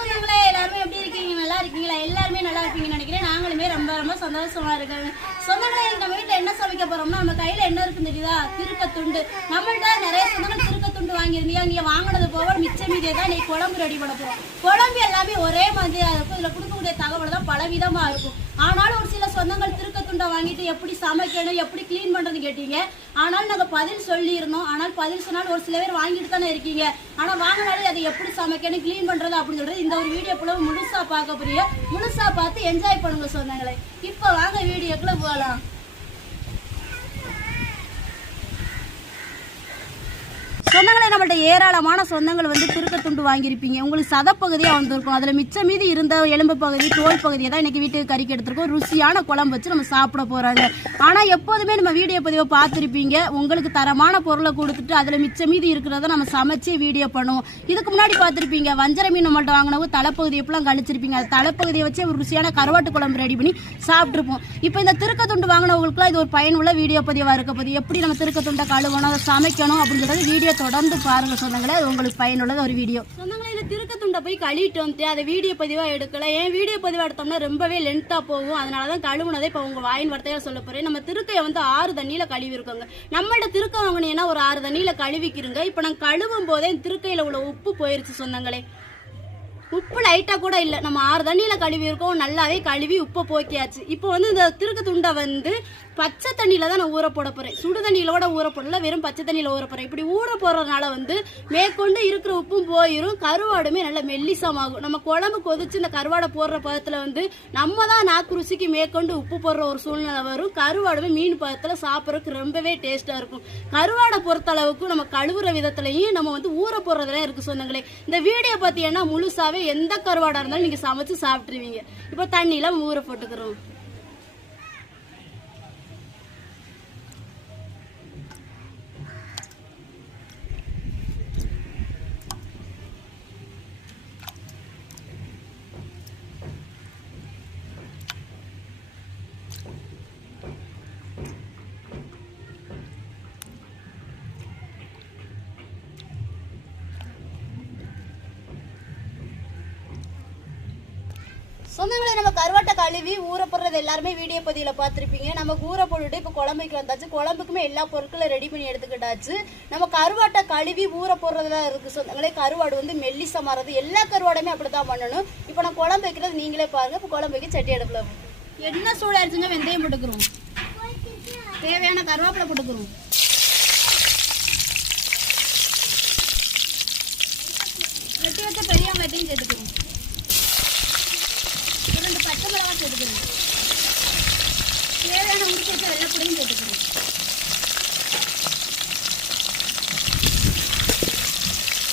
சொந்தங்களே எல்லாருமே எப்படி இருக்கீங்க? நல்லா இருக்கீங்களா? எல்லாருமே நல்லா இருப்பீங்கன்னு நினைக்கிறேன். நாங்களுமே ரொம்ப ரொம்ப சந்தோஷமா இருக்காங்க சொந்தங்களே நம்ம வீட்டுல என்ன சமைக்க போறோம்னா நம்ம கையில என்ன இருக்குன்னு தெரியுதா? திருக்க துண்டு நம்மள்ட்ட நிறைய சொந்தங்கள் திருக்க துண்டு வாங்கியிருந்தீங்க நீங்க வாங்கினது போக மிச்ச மீதியை தான் நீ குழம்பு ரெடி பண்ண போறோம். குழம்பு எல்லாமே ஒரே மாதிரியா இருக்கும். இதுல கொடுக்கக்கூடிய தகவல் தான் பலவிதமா இருக்கும். ஆனாலும் ஒரு சில சொந்தங்கள் திருக்க துண்டை வாங்கிட்டு எப்படி சமைக்கணும் எப்படி க்ளீன் பண்ணுறதுன்னு கேட்டீங்க. ஆனாலும் நாங்க பதில் சொல்லியிருந்தோம். ஆனால் பதில் சொன்னாலும் ஒரு சில பேர் வாங்கிட்டு தானே இருக்கீங்க. ஆனா வாங்கினாலும் அதை எப்படி சமைக்கணும் க்ளீன் பண்றது அப்படின்னு சொல்றது இந்த ஒரு வீடியோக்குள்ள முழுசா பார்க்க புரிய முழுசா பார்த்து என்ஜாய் பண்ணுங்க சொந்தங்களை. இப்போ வாங்க வீடியோக்குள்ள போகலாம் சொந்தங்களே நம்மள்ட்ட ஏராளமான சொந்தங்கள் வந்து திருக்க துண்டு வாங்கியிருப்பீங்க. உங்களுக்கு சதப்பகுதியாக வந்திருக்கும். அதில் மிச்ச மீதி இருந்த எலும்பு பகுதி தோல் பகுதியை தான் இன்னைக்கு வீட்டுக்கு கறிக்கு எடுத்திருக்கோம். ருசியான குழம்பு வச்சு நம்ம சாப்பிட போகிறாங்க ஆனால் எப்போதுமே நம்ம வீடியோ பதிவை பார்த்துருப்பீங்க. உங்களுக்கு தரமான பொருளை கொடுத்துட்டு அதில் மிச்சம் மீதி இருக்கிறத நம்ம சமைச்சு வீடியோ பண்ணுவோம். இதுக்கு முன்னாடி பார்த்துருப்பீங்க வஞ்சர மீன் நம்மள்ட்ட வாங்கினவங்க தலைப்பகுதி எப்பெல்லாம் கழிச்சிருப்பீங்க. அது தலைப்பகுதியை வச்சு ஒரு ருசியான கருவாட்டு குழம்பு ரெடி பண்ணி சாப்பிட்ருப்போம் இப்போ இந்த திருக்க துண்டு வாங்கினவங்களுக்குலாம் இது ஒரு பயனுள்ள வீடியோ பதிவாக இருக்க போது எப்படி நம்ம திருக்க துண்டை கழுவணும் அதை சமைக்கணும் அப்படின்னு சொல்றது வீடியோ தொடர்ந்து பாருங்க சொந்தங்களே அது உங்களுக்கு பயனுள்ளது ஒரு வீடியோ சொந்தங்களே இந்த திருக்கத்துண்டை போய் கழுவிட்டு வந்து அதை வீடியோ பதிவாக எடுக்கல. ஏன் வீடியோ பதிவாக எடுத்தோம்னா ரொம்பவே லென்த்தாக போகும். அதனால தான் கழுவுனதை இப்போ உங்கள் வாயின் வார்த்தையாக சொல்ல போகிறேன் நம்ம திருக்கையை வந்து ஆறு தண்ணியில் கழுவி இருக்கோங்க நம்மள்ட்ட திருக்க வாங்கினீங்கன்னா ஒரு ஆறு தண்ணியில் கழுவிக்கிறோங்க இப்போ நான் கழுவும் போதே திருக்கையில் உள்ள உப்பு போயிருச்சு சொந்தங்களே. உப்பு லைட்டாக கூட இல்லை. நம்ம ஆறு தண்ணியில் கழுவி இருக்கோம் நல்லாவே கழுவி உப்பை போக்கியாச்சு. இப்போ வந்து இந்த திருக்க துண்டை வந்து பச்சை தண்ணியில் தான் நான் ஊற போட போகிறேன் சுடு தண்ணியிலோட ஊற போடல வெறும் பச்சை தண்ணியில் ஊற போகிறேன் இப்படி ஊற போடுறதுனால வந்து மேற்கொண்டு இருக்கிற உப்பும் போயிடும் கருவாடுமே நல்ல மெல்லிசமாகும். நம்ம குழம்பு கொதிச்சு இந்த கருவாடை போடுற பதத்தில் வந்து நம்ம தான் நாக்கு ருசிக்கு மேற்கொண்டு உப்பு போடுற ஒரு சூழ்நிலை வரும். கருவாடுமே மீன் பதத்தில் சாப்பிட்றதுக்கு ரொம்பவே டேஸ்ட்டாக இருக்கும். கருவாடை பொறுத்த அளவுக்கு நம்ம கழுவுற விதத்துலையும் நம்ம வந்து ஊற போடுறதுலாம் இருக்கு சொந்தங்களே. இந்த வீடியோ பார்த்தீங்கன்னா முழுசாகவே எந்த கருவாடாக இருந்தாலும் நீங்கள் சமைச்சு சாப்பிட்ருவீங்க இப்போ தண்ணியில் ஊற போட்டுக்கிறோம். சொந்தங்களை நம்ம கருவாட்டை கழுவி ஊற போடுறது எல்லாருமே வீடியோ பதிவில் பார்த்துருப்பீங்க. நம்ம ஊற போட்டுட்டு இப்போ குழம்புக்கு வந்தாச்சு. குழம்புக்குமே எல்லா பொருட்களும் ரெடி பண்ணி எடுத்துக்கிட்டாச்சு. நம்ம கருவாட்டை கழுவி ஊற போடுறதா இருக்குது சொந்தங்களே. கருவாடு வந்து மெல்லிசா மாறது எல்லா கருவாடுமே அப்படி தான் பண்ணணும். இப்போ நான் குழம்பு வைக்கிறது நீங்களே பாருங்க. இப்போ குழம்பு வைக்க சட்டி அடுப்பில் என்ன சூடாயிருச்சுங்க வெந்தயம் போட்டுக்கிறோம். தேவையான கருவேப்பிலை போட்டுக்கிறோம். வெட்டி வச்ச பெரிய வெங்காயத்தையும் சேர்த்துக்கிறோம். பச்சை தேவையான உரிச்சு வச்ச வெள்ளைப்பூடையும் சேர்த்துக்கிறோம்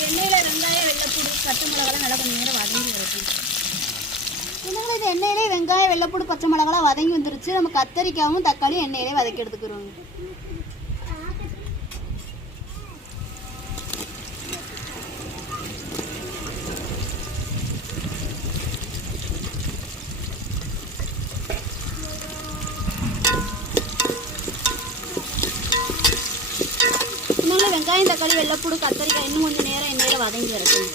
எண்ணெயில் வெங்காயம் வெள்ளைப்பூடு பச்சை மிளகாலாம் நல்லா கொஞ்சம் நேரம் வதங்கி இருக்கும் இன்னும் இது எண்ணெயிலே வெங்காயம் வெள்ளைப்பூடு பச்சை மிளகாலாம் வதங்கி வந்துருச்சு. நம்ம கத்தரிக்காவும் தக்காளியும் எண்ணெயிலே வதக்கி எடுத்துக்கிறோங்க தக்காளி வெள்ளைப்பூடு கத்தரிக்காய் இன்னும் கொஞ்சம் நேரம் எண்ணெயில் வதங்கி இருக்கும்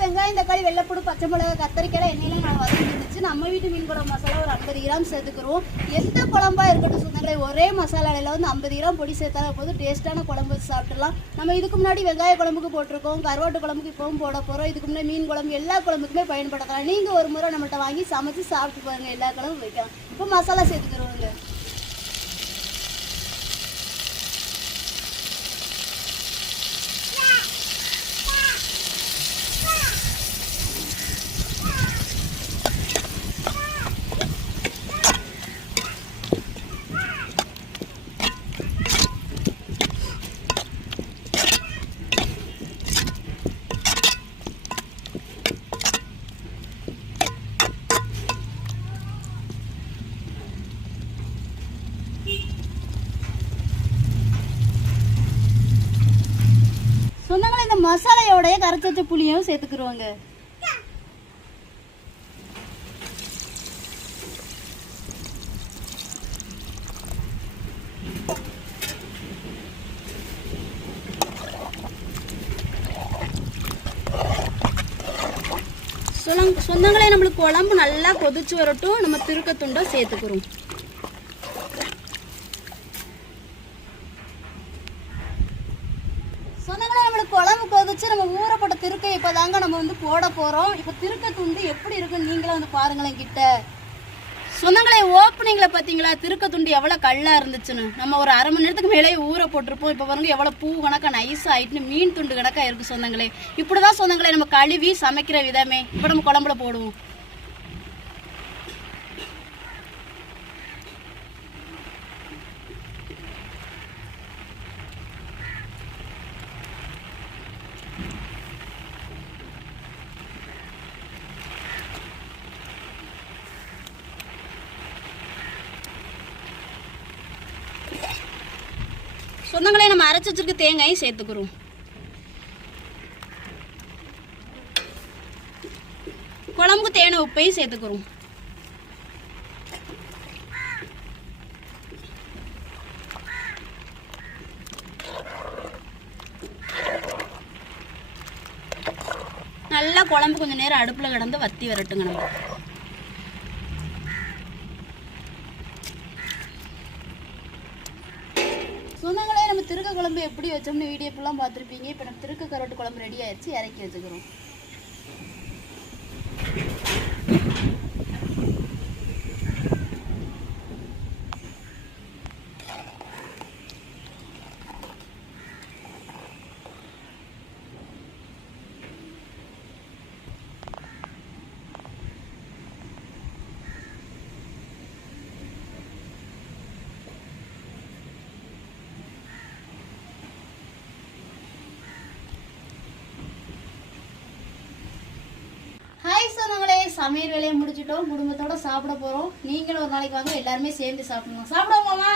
வெங்காயம் தக்காளி வெள்ளைப்பூடு பச்சை மிளகா கத்தரிக்காய் எண்ணெயில நான் வதங்கிருந்துச்சு நம்ம வீட்டு மீன் குழம்பு மசாலா ஒரு ஐம்பது கிராம் சேர்த்துக்கிறோம். எந்த குழம்பா இருக்கட்டும் சொந்தங்களே ஒரே மசாலாவில் வந்து ஐம்பது கிராம் பொடி சேர்த்தாலே போதும். டேஸ்ட்டான குழம்பு வச்சு சாப்பிட்டுலாம் நம்ம இதுக்கு முன்னாடி வெங்காய குழம்புக்கு போட்டிருக்கோம் கருவாட்டு குழம்புக்கு இப்போவும் போட போகிறோம் இதுக்கு முன்னாடி மீன் குழம்பு எல்லா குழம்புக்குமே பயன்படுத்தலாம். நீங்கள் ஒரு முறை நம்மகிட்ட வாங்கி சமைச்சு சாப்பிட்டு பாருங்கள் எல்லா குழம்பும் வைக்கலாம். இப்போ மசாலா சேர்த்துக்கிறோங்க சேர்த்து அரைச்சி வச்ச புளியும் சேர்த்துக்குருவாங்க சொந்தங்களே நம்மளுக்கு குழம்பு நல்லா கொதிச்சு வரட்டும் நம்ம திருக்க திருக்கத்துண்டை சேர்த்துக்கிறோம் போட போகிறோம் இப்போ திருக்க துண்டு எப்படி இருக்குன்னு நீங்களே வந்து பாருங்களேன் கிட்ட. சொந்தங்களே ஓப்பனிங்கில் பார்த்தீங்களா திருக்க துண்டு எவ்வளோ கல்லாக இருந்துச்சுன்னு. நம்ம ஒரு அரை மணி நேரத்துக்கு மேலே ஊற போட்டிருப்போம். இப்போ பாருங்க எவ்வளோ பூ கணக்காக நைஸ் ஆயிட்டுன்னு மீன் துண்டு கணக்காக இருக்குது சொந்தங்களே. இப்படி தான் சொந்தங்களே நம்ம கழுவி சமைக்கிற விதமே. இப்போ நம்ம குழம்புல போடுவோம். சொந்தங்களே நம்ம அரைச்சி வச்சிருக்க தேங்காயும் சேர்த்துக்கிறோம். குழம்புக்கு தேனை உப்பையும் சேர்த்துக்கிறோம். நல்லா குழம்பு கொஞ்சம் நேரம் அடுப்பில் கிடந்து வத்தி வரட்டுங்க நம்ம சொந்தங்களே நம்ம திருக்க குழம்பு எப்படி வச்சோம்னு வீடியோ ஃபுல்லாக பார்த்துருப்பீங்க. இப்போ நம்ம திருக்கு கரோட்டு குழம்பு ரெடி ஆயிடுச்சு. இறக்கி வச்சுக்கிறோம் ஹாய் சொந்தங்களே சமையல் வேலையை முடிச்சிட்டோம் குடும்பத்தோட சாப்பிட போறோம். நீங்களும் ஒரு நாளைக்கு வாங்க எல்லாருமே சேர்ந்து சாப்பிடுவோம் சாப்பிடுவோமா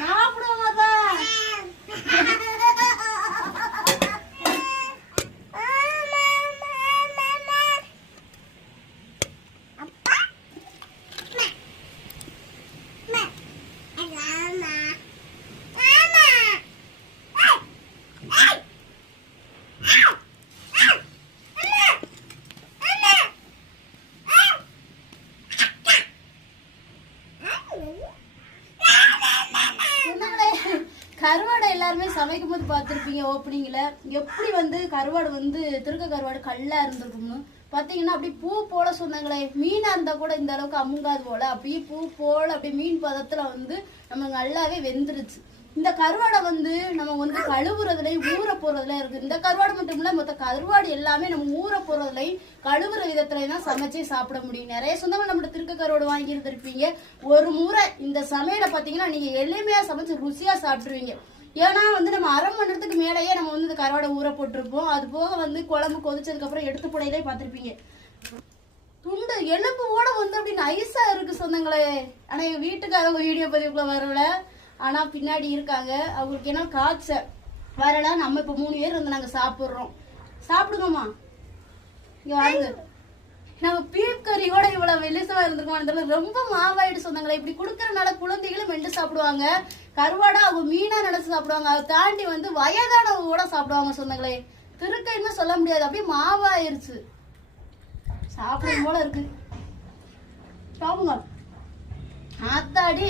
சாப்பிடுவோமா எல்லாருமே சமைக்கும் போது பார்த்துருப்பீங்க ஓப்பனிங்கில் எப்படி வந்து கருவாடு வந்து திருக்க கருவாடு கல்லாக இருந்திருக்கும்னு. பார்த்தீங்கன்னா அப்படி பூ போல சொன்னாங்களே. மீனாக இருந்தால் கூட இந்த அளவுக்கு அமுங்காது போல. அப்படியே பூ போல அப்படியே மீன் பதத்தில் வந்து நம்ம நல்லாவே வெந்துருச்சு. இந்த கருவாடை வந்து நம்ம வந்து கழுவுறதுலையும் ஊற போறதுல இருக்கு. இந்த கருவாடு மட்டும் இல்லை மொத்த கருவாடு எல்லாமே நம்ம ஊற போறதுலையும் கழுவுற விதத்துலையும் தான் சமைச்சே சாப்பிட முடியும். நிறைய சொந்தமாக நம்ம திருக்க கருவாடு வாங்கி இருந்திருப்பீங்க. ஒரு முறை இந்த சமையலை பார்த்தீங்கன்னா நீங்க எளிமையா சமைச்சு ருசியா சாப்பிட்ருவீங்க ஏன்னா வந்து நம்ம அரை மணி நேரத்துக்கு மேலேயே நம்ம வந்து இந்த கருவாடை ஊற போட்டிருப்போம். அது போக வந்து குழம்பு கொதிச்சதுக்கப்புறம் எடுத்து புடையிலே பார்த்துருப்பீங்க. துண்டு எலும்பு கூட வந்து அப்படி நைஸா இருக்கு சொந்தங்களே. ஆனா எங்க வீட்டுக்காரங்க வீடியோ பதிவுக்குள்ள வரல. ஆனா பின்னாடி இருக்காங்க. அவங்களுக்கு என்ன காய்ச்ச? வரல. நம்ம இப்ப மூணு பேர் வந்து நாங்க சாப்பிடுறோம். சாப்பிடுங்கம்மா. இங்க வாங்க. நம்ம பீப் கறியோட இவ்வளவு வெளிசமா இருந்திருக்கோம். ரொம்ப மாவாயிட்டு சொன்னாங்களே இப்படி கொடுக்கறனால குழந்தைகளும் மெண்டு சாப்பிடுவாங்க. கருவாடா அவங்க மீனா நினைச்சு சாப்பிடுவாங்க. அதை தாண்டி வந்து வயதானவங்க கூட சாப்பிடுவாங்க சொன்னாங்களே திருக்கைன்னு சொல்ல முடியாது. அப்படியே மாவாயிருச்சு சாப்பிடும் போல இருக்கு. சாப்பிடுங்க. ஆத்தாடி.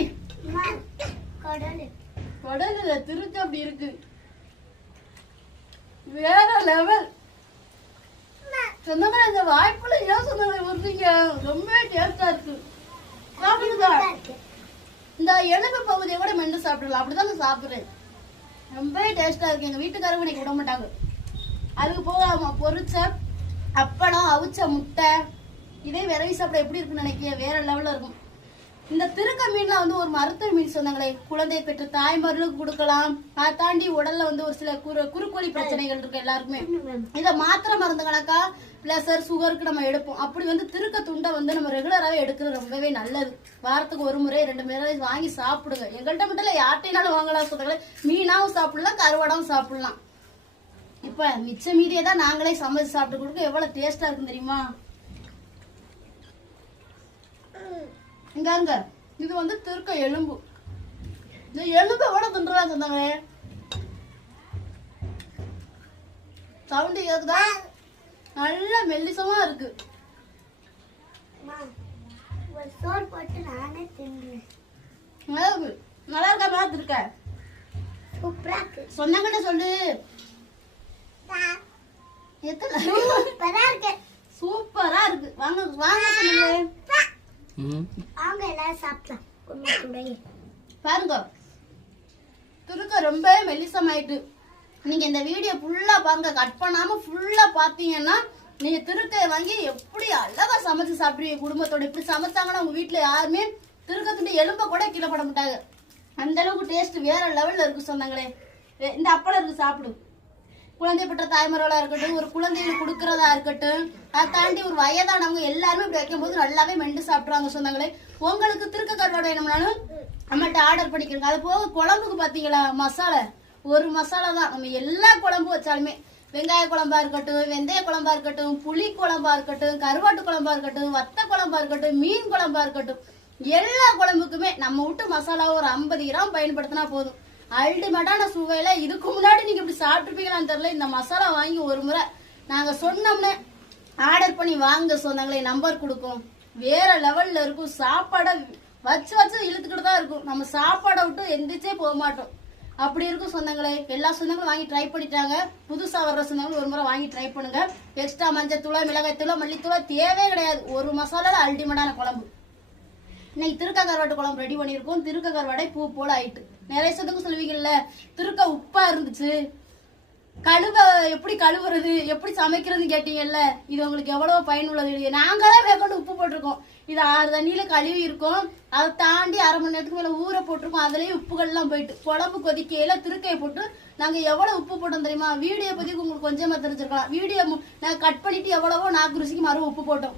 கடல்ல திருச்சி அப்படி இருக்கு. வேற லெவல் சொந்தங்களே இந்த வாய்ப்புல ஏன் சொந்தங்களை உறுதிங்க ரொம்ப டேஸ்டா இருக்கு. சாப்பிடுங்க. இந்த எலும்பு பகுதியை கூட மென்று சாப்பிடலாம். அப்படிதான் நான் சாப்பிடுறேன். ரொம்ப டேஸ்டா இருக்கு. எங்க வீட்டுக்காரங்க இன்னைக்கு விட மாட்டாங்க. அதுக்கு போக பொரிச்ச அப்பளம் அவிச்ச முட்டை இதே விரவி சாப்பிட எப்படி இருக்குன்னு நினைக்கிறேன் வேற லெவல்ல இருக்கும். இந்த திருக்க மீன்ல வந்து ஒரு மருத்துவ மீன் சொன்னாங்களே. குழந்தை பெற்ற தாய்மார்களுக்கு கொடுக்கலாம். அதை தாண்டி உடல்ல வந்து ஒரு சில குறு குறுக்கோழி பிரச்சனைகள் இருக்கு எல்லாருக்குமே. இதை மாத்திரை மருந்து கணக்கா பிளஸர் சுகருக்கு நம்ம எடுப்போம். அப்படி வந்து திருக்க துண்டை வந்து நம்ம ரெகுலராகவே எடுக்கிறது ரொம்பவே நல்லது. வாரத்துக்கு ஒரு முறை ரெண்டு முறை வாங்கி சாப்பிடுங்க. எங்கள்கிட்ட மட்டும் இல்லை யார்ட்டையினாலும் வாங்கலாம் சொன்னாங்களே மீனாவும் சாப்பிடலாம் கருவாடாவும் சாப்பிடலாம். இப்ப மிச்ச மீதியை தான் நாங்களே சமைச்சு சாப்பிட்டு கொடுக்க எவ்வளவு டேஸ்டா இருக்கும் தெரியுமா? இருங்க இது வந்து திருக்க எலும்பு. இந்த எலும்பு எவ்வளவு தின்றாங்க சொன்னாங்களே சவுண்டு கேக்குதா? நல்ல மெல்லிசமா இருக்கு. நல்லா இருக்கு நல்லா இருக்கா பார்த்து இருக்க. சொன்னாங்கட்ட சொல்லு. எத்தனை? சூப்பரா இருக்கு. சூப்பரா இருக்கு. வாங்க வாங்க சொல்லுங்க. அவங்க எல்லாரும் சாப்பிடலாம். உண்மை பாருங்க. துருக்க ரொம்ப மெல்லிசமாயிட்டு. நீங்க இந்த வீடியோ ஃபுல்லா பாருங்க. கட் பண்ணாம ஃபுல்லா பாத்தீங்கன்னா நீங்க திருக்கையை வாங்கி எப்படி அழகா சமைச்சு சாப்பிடுவீங்க? குடும்பத்தோட இப்படி சமைச்சாங்கன்னா உங்க வீட்டுல யாருமே திருக்கத்துட்டு எலும்ப கூட கீழே போட மாட்டாங்க. அந்த அளவுக்கு டேஸ்ட் வேற லெவல்ல இருக்கு சொன்னாங்களே இந்த அப்பளம் இருக்கு சாப்பிடு. குழந்தை பெற்ற தாய்மார்களா இருக்கட்டும் ஒரு குழந்தைகளுக்கு கொடுக்கறதா இருக்கட்டும் அதை தாண்டி ஒரு வயதானவங்க எல்லாருமே இப்படி வைக்கும்போது நல்லாவே மெண்டு சாப்பிடுவாங்க சொன்னாங்களே உங்களுக்கு திருக்க கருவாடு வேணும்னாலும் நம்மகிட்ட ஆர்டர் பண்ணிக்கிறோங்க. அது போக குழம்புக்கு பாத்தீங்களா மசாலா. ஒரு மசாலா தான். நம்ம எல்லா குழம்பு வச்சாலுமே வெங்காய குழம்பா இருக்கட்டும் வெந்தய குழம்பா இருக்கட்டும் புளி குழம்பா இருக்கட்டும் கருவாட்டு குழம்பா இருக்கட்டும் வத்த குழம்பா இருக்கட்டும் மீன் குழம்பா இருக்கட்டும் எல்லா குழம்புக்குமே நம்ம விட்டு மசாலா ஒரு ஐம்பது கிராம் பயன்படுத்தினா போதும். அல்டிமேட்டான சுவையில இதுக்கு முன்னாடி நீங்க இப்படி சாப்பிட்டுருப்பீங்களான்னு தெரியல. இந்த மசாலா வாங்கி ஒரு முறை நாங்க சொன்னோம்னே ஆர்டர் பண்ணி வாங்க சொன்னாங்களே நம்பர் கொடுக்கும். வேற லெவல்ல இருக்கும். சாப்பாடை வச்சு வச்சு இழுத்துக்கிட்டு தான் இருக்கும். நம்ம சாப்பாடை விட்டு எந்திரிச்சே போக மாட்டோம். அப்படி இருக்கும் சொந்தங்களே எல்லா சொந்தங்களும் வாங்கி ட்ரை பண்ணிட்டாங்க. புதுசா வர்ற சொந்தங்களும் ஒரு முறை வாங்கி ட்ரை பண்ணுங்க. எக்ஸ்ட்ரா மஞ்சள் தூளா மிளகாய் தூளா மல்லித்தூளா தேவையே கிடையாது. ஒரு மசாலால அல்டிமேட்டான குழம்பு. இன்னைக்கு திருக்க கருவாட்டு குழம்பு ரெடி பண்ணியிருக்கோம். திருக்க கருவாடை பூ போல ஆயிட்டு. நிறைய சொந்தங்க சொல்லுவீங்கல்ல. திருக்க உப்பா இருந்துச்சு. கழுவ எப்படி கழுவுறது எப்படி சமைக்கிறதுன்னு கேட்டீங்கல்ல இது உங்களுக்கு எவ்வளவு பயனுள்ளது இது நாங்க தான் மேற்கொண்டு உப்பு போட்டிருக்கோம். இது ஆறு தண்ணியில கழுவி இருக்கும். அதை தாண்டி அரை மணி நேரத்துக்கு மேல ஊற போட்டிருக்கோம். அதுலயும் உப்புகள்லாம் போயிட்டு குழம்பு கொதிக்கையில திருக்கையை போட்டு நாங்க எவ்வளவு உப்பு போட்டோம் தெரியுமா? வீடியோ பத்தி உங்களுக்கு கொஞ்சமா தெரிஞ்சிருக்கலாம். வீடியோ நாங்க கட் பண்ணிட்டு எவ்வளவோ நாக்கு ருசிக்கு மறு உப்பு போட்டோம்.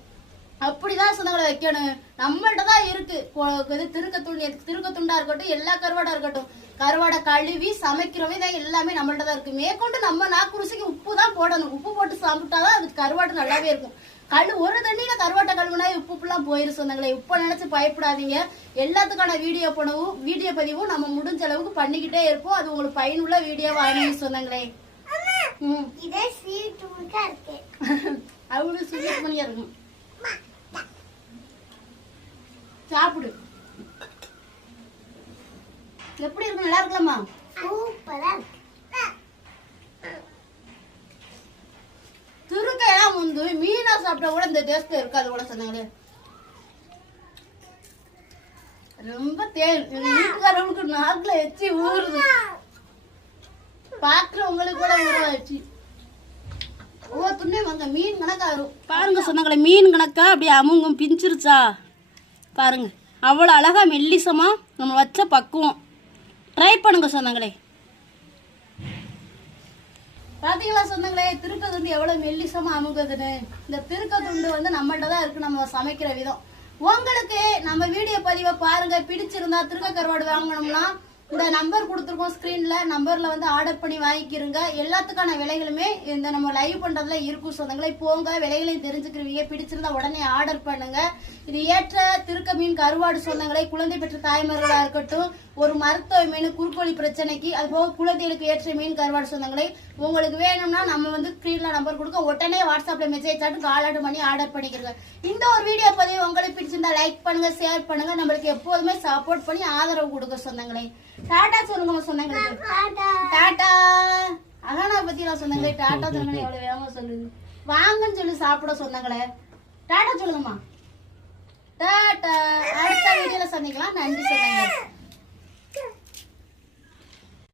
அப்படிதான் சொந்தங்களை வைக்கணும். நம்மள்ட்ட தான் இருக்கு. இது திருக்க துணி திருக்க துண்டா இருக்கட்டும் எல்லா கருவாடா இருக்கட்டும். கருவாடை கழுவி சமைக்கிறவே தான் எல்லாமே நம்மள்ட்ட தான் இருக்கு. மேற்கொண்டு நம்ம நாக்கு ருசிக்கு உப்பு தான் போடணும். உப்பு போட்டு சாப்பிட்டாதான் அது கருவாடு நல்லாவே இருக்கும். கழு ஒரு தண்ணியில கருவாட்டை கழுவுனா உப்பு ஃபுல்லாம் போயிரு சொந்தங்களே. உப்பை நினைச்சு பயப்படாதீங்க. எல்லாத்துக்கான வீடியோ பண்ணவும் வீடியோ பதிவும் நம்ம முடிஞ்ச அளவுக்கு பண்ணிக்கிட்டே இருப்போம். அது உங்களுக்கு பயனுள்ள வீடியோவா அமையும் சொந்தங்களே. அவங்களும் சுவிட் பண்ணியா இருக்கும். சாப்பிடு. எப்படி இருக்கு நல்லா இருக்கலாமா? சூப்பரா துருக்கையெல்லாம் வந்து மீனா சாப்பிட்டா கூட இந்த டேஸ்ட் இருக்காது கூட சொன்னாங்களே. ரொம்ப தேன். வீட்டுக்காரவங்களுக்கு நாக்குல எச்சி ஊறுது. பாக்குறவங்களுக்கு கூட ஊறாச்சு ஒவ்வொருத்தருமே வாங்க மீன் கணக்கா வரும். பாருங்க சொன்னாங்களே மீன் கணக்கா? அப்படியே அமுங்கும் பிஞ்சிருச்சா? பாருங்க. அவ்வளோ அழகா மெல்லிசமா நம்ம வச்ச பக்குவம். ட்ரை பண்ணுங்க சொந்தங்களே. பார்த்தீங்களா சொந்தங்களே திருக்க துண்டு எவ்வளவு மெல்லிசமா அமுகுதுன்னு? இந்த திருக்க துண்டு வந்து நம்மள்ட்ட தான் இருக்கு நம்ம சமைக்கிற விதம். உங்களுக்கு நம்ம வீடியோ பதிவை பாருங்க. பிடிச்சிருந்தா திருக்க கருவாடு வாங்கணும்னா இந்த நம்பர் கொடுத்துருக்கோம் ஸ்க்ரீன்ல நம்பர்ல வந்து ஆர்டர் பண்ணி வாங்கிக்கிறங்க எல்லாத்துக்கான விலைகளுமே இந்த நம்ம லைவ் பண்றதுல இருக்கும் சொந்தங்களே. போங்க விலைகளையும் தெரிஞ்சுக்கிறவங்க பிடிச்சிருந்தா உடனே ஆர்டர் பண்ணுங்க. இது ஏற்ற திருக்க மீன் கருவாடு சொந்தங்களே குழந்தை பெற்ற தாய்மார்களா இருக்கட்டும் ஒரு மருத்துவ மீன் குறுக்கோழி பிரச்சனைக்கு அது போக குழந்தைகளுக்கு ஏற்ற மீன் கருவாடு சொந்தங்களே உங்களுக்கு வேணும்னா நம்ம வந்து ஸ்க்ரீன்ல நம்பர் கொடுக்க உடனே வாட்ஸ்அப்ல மெசேஜ் ஆட்டு கால் ஆர்டர் பண்ணி ஆர்டர் பண்ணிக்கிறங்க இந்த ஒரு வீடியோ பதிவு உங்களுக்கு பிடிச்சிருந்தா லைக் பண்ணுங்க ஷேர் பண்ணுங்க. நம்மளுக்கு எப்போதுமே சப்போர்ட் பண்ணி ஆதரவு கொடுக்க சொந்தங்களே. டாடா சொல்லுங்க சொந்தங்களுக்கு. டாடா அதான பத்தி நான் சொன்னங்களே டாடா சொன்னங்களே எவ்வளவு வேகமா சொல்லுது. வாங்கன்னு சொல்லி சாப்பிட சொன்னாங்களே டாடா சொல்லுங்கம்மா. டாடா அடுத்த வீடியோல சந்திக்கலாம். நன்றி சொன்னாங்க